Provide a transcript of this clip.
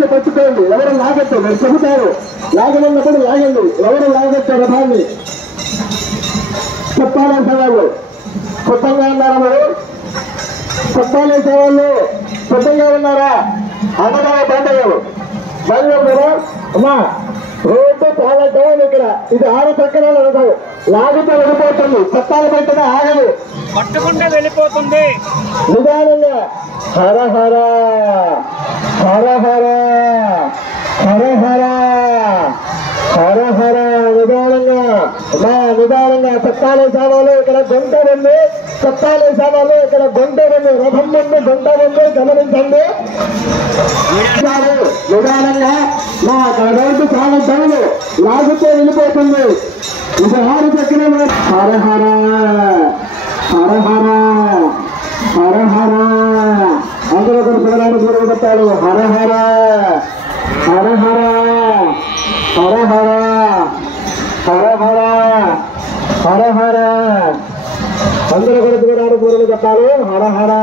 పట్టుకోవచ్చు పట్టుకోండి, ఎవరు లాగొద్దు, నేను చెబుతాను. లాగనున్నప్పుడు లాగండి, ఎవరు లాగొచ్చు రథాన్ని. చెప్పాలంటే వాళ్ళు కొత్తగా ఉన్నారా? మరి చెప్పాలేసే వాళ్ళు కొత్తగా ఉన్నారా? అమ్మగారు పండుగలు మరి అమ్మా రోడ్డు చాలా డౌన్ ఇక్కడ. ఇది 6 చక్రాల రథం, లాగితే వెళ్ళిపోతుంది, చట్టాలు పెట్టిన ఆగదు, పట్టుకుంటే వెళ్ళిపోతుంది. నిదానంగా హర హర హర హర హర హర హర హర నిదానంగా నిదానంగా చట్టాలే సామాలు ఇక్కడ గంట ఉంది, చట్టాలే సామాలు ఇక్కడ గంట ఉంది, రథం ముందు గంట ఉంది, గమనించండి. నిదానంగా రోడ్డు చాలా డౌను, లాగితే వెళ్ళిపోతుంది. ఇది 6 చక్రం. హర హర హర హర హర హర అందరూ ఒకరు పిల్లలను పూర్వ పెట్టాడు. హర హర హర హర హర హర హర హర హర హర అందరూ ఒకరు పిల్లలను పూర్వ పెట్టాలి. హర హర